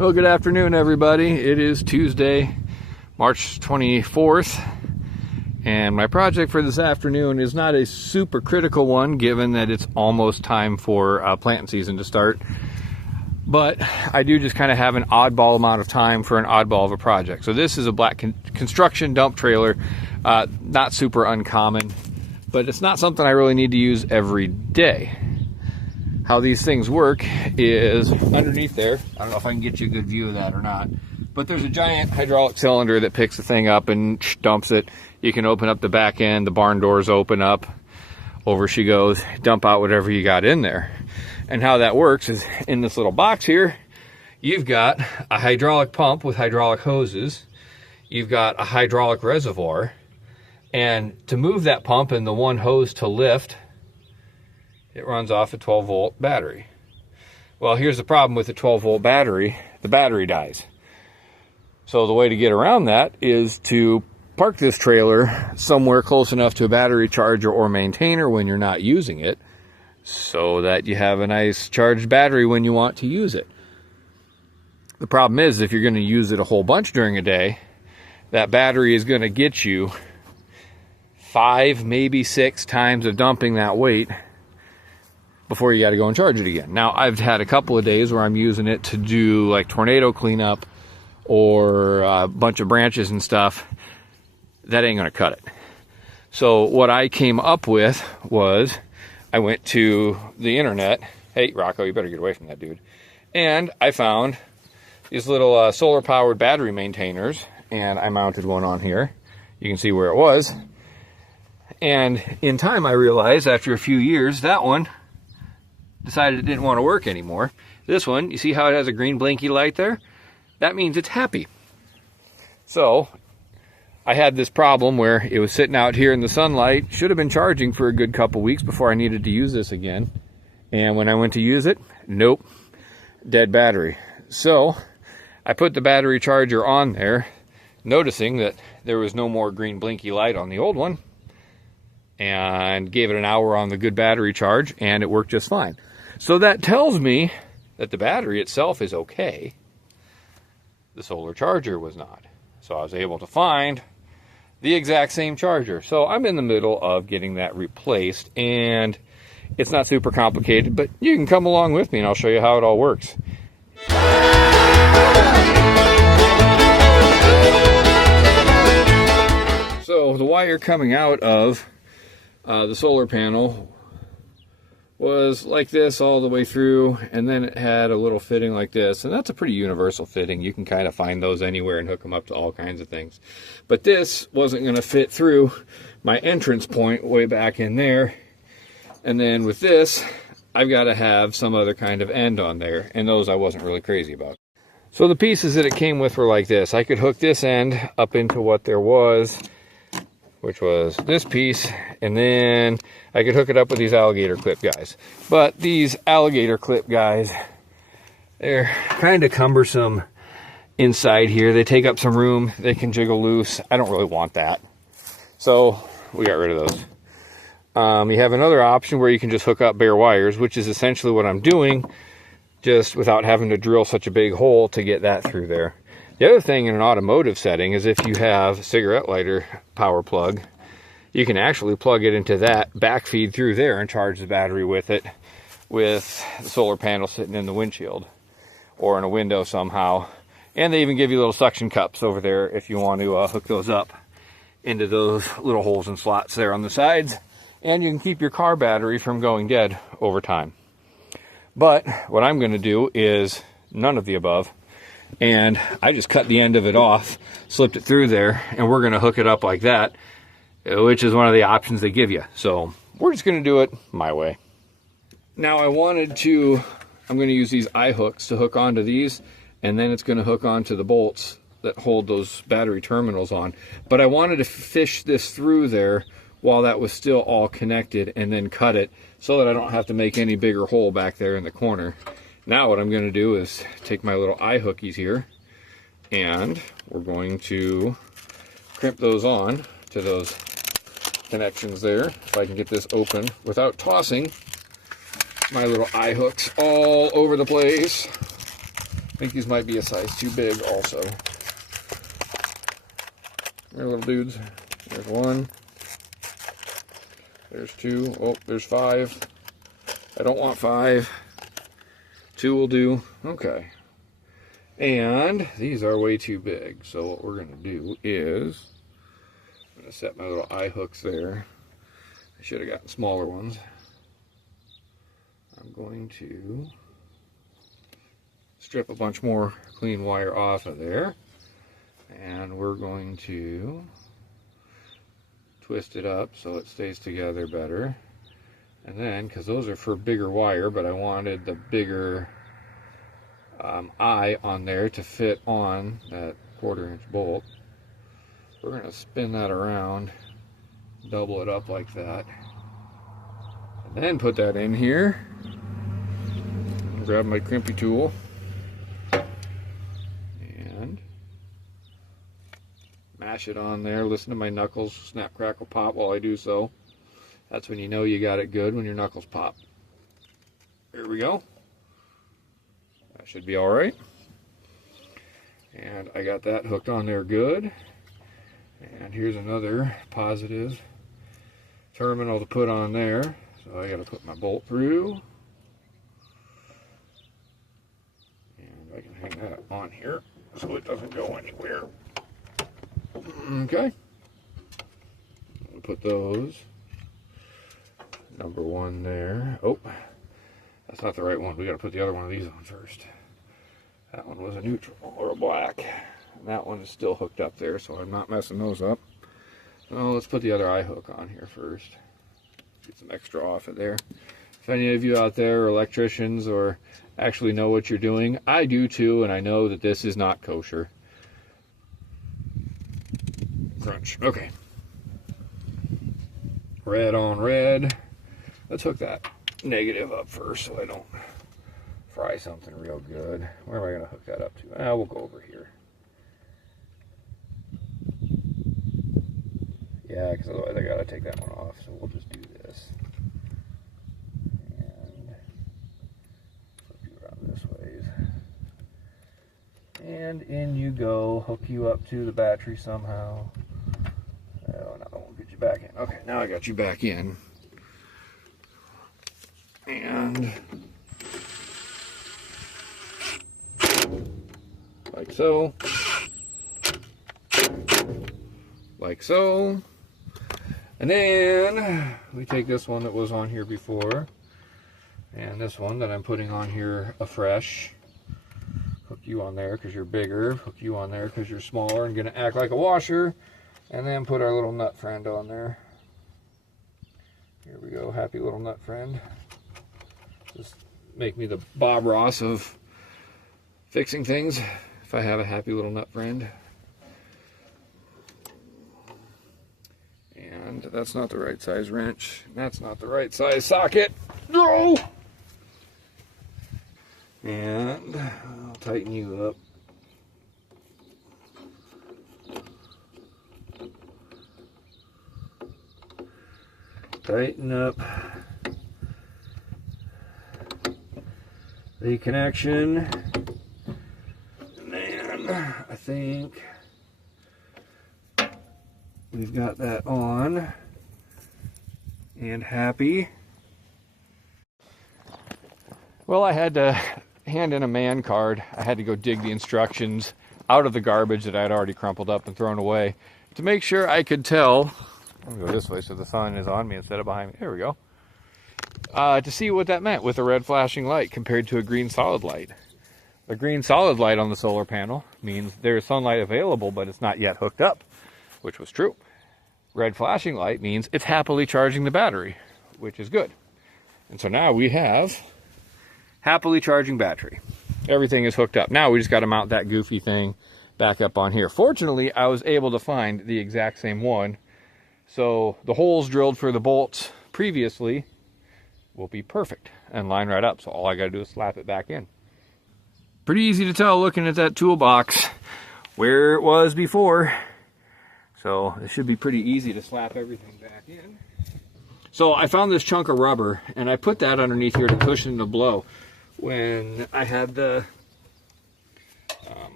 Well, good afternoon, everybody. It is Tuesday, March 24th, and my project for this afternoon is not a super critical one, given that it's almost time for planting season to start. But I do just kind of have an oddball amount of time for an oddball of a project. So this is a black construction dump trailer, not super uncommon, but it's not something I really need to use every day. How these things work is underneath there. I don't know if I can get you a good view of that or not, but there's a giant hydraulic cylinder that picks the thing up and dumps it. You can open up the back end, the barn doors open up, over she goes, dump out whatever you got in there. And how that works is in this little box here, you've got a hydraulic pump with hydraulic hoses, you've got a hydraulic reservoir, and to move that pump and the one hose to lift, it runs off a 12-volt battery. Well, here's the problem with the 12-volt battery. The battery dies. So the way to get around that is to park this trailer somewhere close enough to a battery charger or maintainer when you're not using it, so that you have a nice charged battery when you want to use it. The problem is, if you're going to use it a whole bunch during a day, that battery is going to get you 5, maybe 6 times of dumping that weight before you got to go and charge it again. Now, I've had a couple of days where I'm using it to do like tornado cleanup or a bunch of branches and stuff. That ain't going to cut it. So what I came up with was I went to the internet. Hey, Rocco, you better get away from that dude. And I found these little solar powered battery maintainers, and I mounted one on here. You can see where it was. And in time, I realized after a few years, that one decided it didn't want to work anymore. This one, you see how it has a green blinky light there? That means it's happy. So I had this problem where it was sitting out here in the sunlight, should have been charging for a good couple weeks before I needed to use this again. And when I went to use it, nope, dead battery. So I put the battery charger on there, noticing that there was no more green blinky light on the old one, and gave it an hour on the good battery charge, and it worked just fine. So that tells me that the battery itself is okay. The solar charger was not. So I was able to find the exact same charger. So I'm in the middle of getting that replaced, and it's not super complicated, but you can come along with me and I'll show you how it all works. So the wire coming out of the solar panel was like this all the way through, and then it had a little fitting like this, and that's a pretty universal fitting. You can kind of find those anywhere and hook them up to all kinds of things. But this wasn't going to fit through my entrance point way back in there, and then with this I've got to have some other kind of end on there, and those I wasn't really crazy about. So the pieces that it came with were like this. I could hook this end up into what there was, which was this piece, and then I could hook it up with these alligator clip guys. But these alligator clip guys, they're kind of cumbersome inside here. They take up some room, they can jiggle loose. I don't really want that. So we got rid of those. You have another option where you can just hook up bare wires, which is essentially what I'm doing, just without having to drill such a big hole to get that through there. The other thing in an automotive setting is if you have a cigarette lighter power plug, you can actually plug it into that back feed through there and charge the battery with it, with the solar panel sitting in the windshield or in a window somehow. And they even give you little suction cups over there if you want to hook those up into those little holes and slots there on the sides. And you can keep your car battery from going dead over time. But what I'm going to do is none of the above. And I just cut the end of it off, slipped it through there, and we're going to hook it up like that, which is one of the options they give you. So we're just going to do it my way. Now I'm going to use these eye hooks to hook onto these, and then it's going to hook onto the bolts that hold those battery terminals on. But I wanted to fish this through there while that was still all connected, and then cut it so that I don't have to make any bigger hole back there in the corner. Now what I'm going to do is take my little eye hookies here, and we're going to crimp those on to those connections there. If I can get this open without tossing my little eye hooks all over the place. think these might be a size too big also. There, little dudes. There's one. There's two. Oh, there's 5. I don't want 5. 2 will do. Okay. And these are way too big. So what we're going to do is, I'm going to set my little eye hooks there. I should have gotten smaller ones. I'm going to strip a bunch more clean wire off of there. And we're going to twist it up so it stays together better. And then, because those are for bigger wire, but I wanted the bigger eye on there to fit on that 1/4 inch bolt, we're going to spin that around, double it up like that, and then put that in here. Grab my crimpy tool and mash it on there. Listen to my knuckles snap, crackle, pop while I do so. That's when you know you got it good, when your knuckles pop. There we go. That should be all right. And I got that hooked on there good. And here's another positive terminal to put on there. So I got to put my bolt through. And I can hang that on here so it doesn't go anywhere. Okay. I'll put those. Number 1 there. Oh, that's not the right one. We got to put the other one of these on first. That one was a neutral or a black. And that one is still hooked up there, so I'm not messing those up. Oh, let's put the other eye hook on here first. Get some extra off of there. If any of you out there are electricians or actually know what you're doing, I do too, and I know that this is not kosher. Crunch. Okay. Red on red. Let's hook that negative up first so I don't fry something real good. Where am I going to hook that up to? We'll go over here. Yeah, because otherwise I got to take that one off, so we'll just do this. And flip you around this ways. And in you go. Hook you up to the battery somehow. Oh, now I won't get you back in. Okay, now I got you back in. And like so. Like so. And then we take this one that was on here before, and this one that I'm putting on here afresh. Hook you on there because you're bigger. Hook you on there because you're smaller and gonna act like a washer. And then put our little nut friend on there. Here we go, happy little nut friend. Just make me the Bob Ross of fixing things if I have a happy little nut friend. And that's not the right size wrench. That's not the right size socket. No! And I'll tighten you up. Tighten up the connection, and then I think we've got that on and happy. Well, I had to hand in a man card. I had to go dig the instructions out of the garbage that I had already crumpled up and thrown away to make sure I could tell. I'm going to go this way so the sun is on me instead of behind me. There we go. To see what that meant with a red flashing light compared to a green solid light. A green solid light on the solar panel means there is sunlight available, but it's not yet hooked up, which was true. Red flashing light means it's happily charging the battery, which is good. And so now we have happily charging battery. Everything is hooked up. Now we just got to mount that goofy thing back up on here. Fortunately, I was able to find the exact same one. So the holes drilled for the bolts previously will be perfect and line right up. So all I got to do is slap it back in. Pretty easy to tell looking at that toolbox where it was before. So it should be pretty easy to slap everything back in. So I found this chunk of rubber and I put that underneath here to cushion the blow. When I had the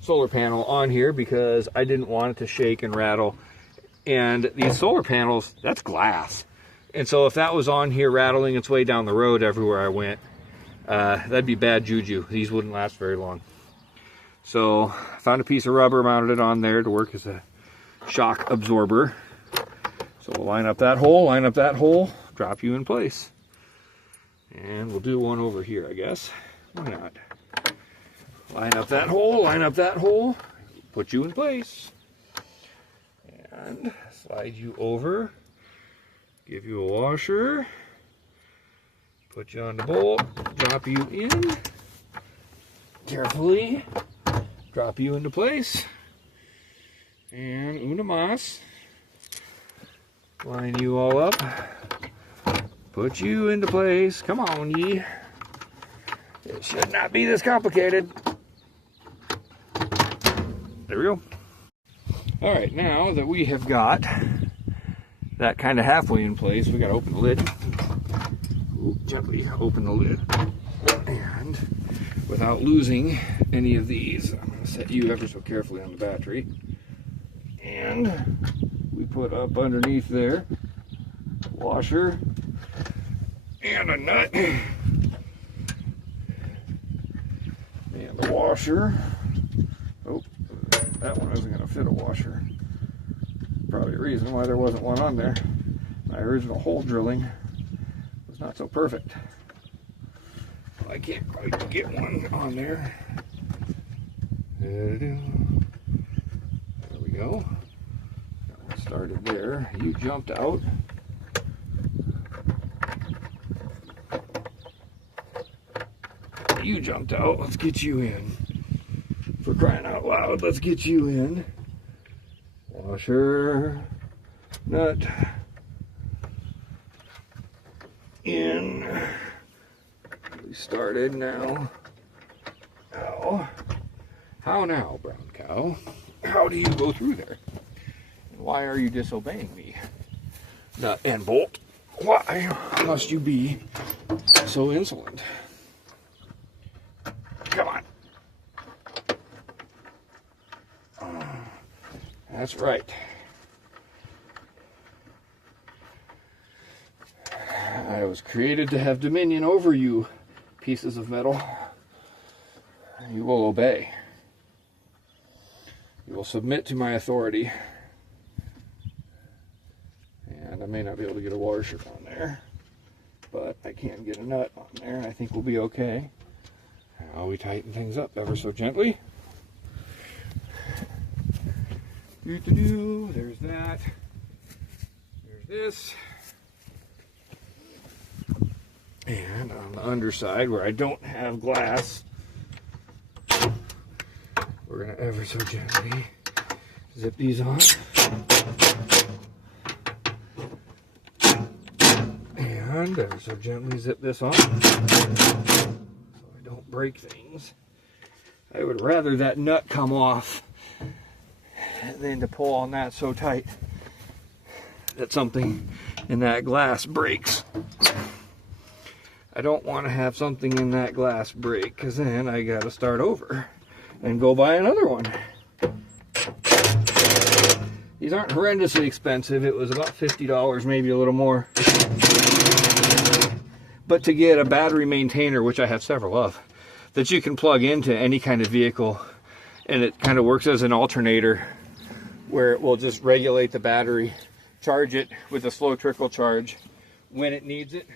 solar panel on here because I didn't want it to shake and rattle. And these solar panels, that's glass. And so if that was on here rattling its way down the road everywhere I went, that'd be bad juju. These wouldn't last very long. So I found a piece of rubber, mounted it on there to work as a shock absorber. So we'll line up that hole, drop you in place. And we'll do one over here, I guess. Why not? Line up that hole, put you in place. And slide you over, give you a washer, put you on the bolt, drop you in, carefully drop you into place, and una mas, line you all up, put you into place. Come on, ye. It should not be this complicated. There we go. All right, now that we have got that kind of halfway in place, we got to open the lid. Ooh, gently open the lid. And without losing any of these, I'm going to set you ever so carefully on the battery. And we put up underneath there a washer and a nut. And the washer. Oh, that one isn't going to fit a washer. Probably a reason why there wasn't one on there. My original hole drilling was not so perfect. Well, I can't quite get one on there. There we go. Got one started there. You jumped out. You jumped out. Let's get you in. For crying out loud, let's get you in. Washer, nut, in. We started now. Now, how now, brown cow? How do you go through there? And why are you disobeying me? Nut and bolt. Why must you be so insolent? Come on. That's right. I was created to have dominion over you, pieces of metal. You will obey. You will submit to my authority. And I may not be able to get a washer on there, but I can get a nut on there, and I think we'll be okay. Now we tighten things up ever so gently. There's that. There's this. And on the underside, where I don't have glass, we're going to ever so gently zip these on. And ever so gently zip this on, so I don't break things. I would rather that nut come off than to pull on that so tight that something in that glass breaks. I don't want to have something in that glass break, because then I got to start over and go buy another one. These aren't horrendously expensive. It was about $50, maybe a little more. But to get a battery maintainer, which I have several of, that you can plug into any kind of vehicle, and it kind of works as an alternator, where it will just regulate the battery, charge it with a slow trickle charge when it needs it,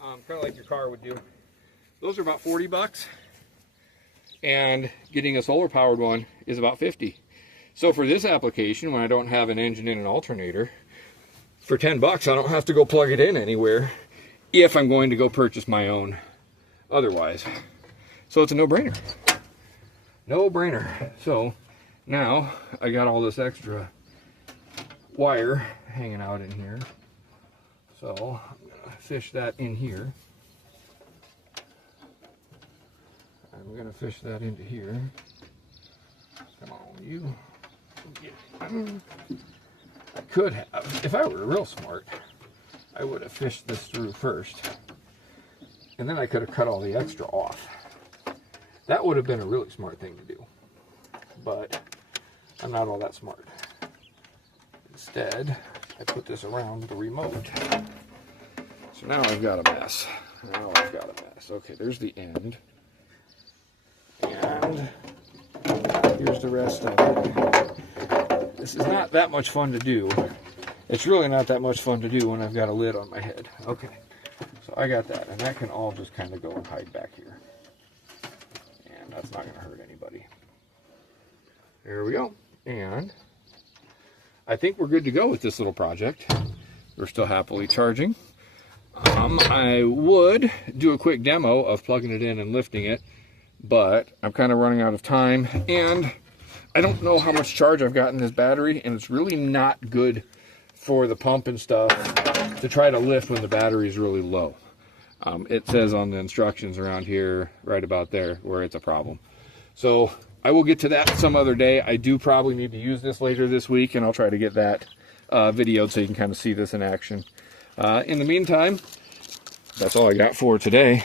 kind of like your car would do. Those are about 40 bucks, and getting a solar powered one is about 50. So for this application, when I don't have an engine and an alternator, for 10 bucks I don't have to go plug it in anywhere if I'm going to go purchase my own otherwise. So it's a no-brainer. No-brainer. So now I got all this extra wire hanging out in here, so I'm gonna fish that in here. I'm gonna fish that into here. Come on, you. I could have, if I were real smart, I would have fished this through first, and then I could have cut all the extra off. That would have been a really smart thing to do. but I'm not all that smart. Instead, I put this around the remote. So now I've got a mess. Okay, there's the end. And here's the rest of it. This is not that much fun to do. It's really not that much fun to do when I've got a lid on my head. Okay, so I got that, and that can all just kind of go and hide back here. And that's not going to hurt anybody. There we go. And I think we're good to go with this little project. We're still happily charging. I would do a quick demo of plugging it in and lifting it, but I'm kind of running out of time, and I don't know how much charge I've got in this battery, and it's really not good for the pump and stuff to try to lift when the battery is really low. It says on the instructions around here, right about there, where it's a problem. So I will get to that some other day. I do probably need to use this later this week, and I'll try to get that videoed so you can kind of see this in action. In the meantime, that's all I got for today.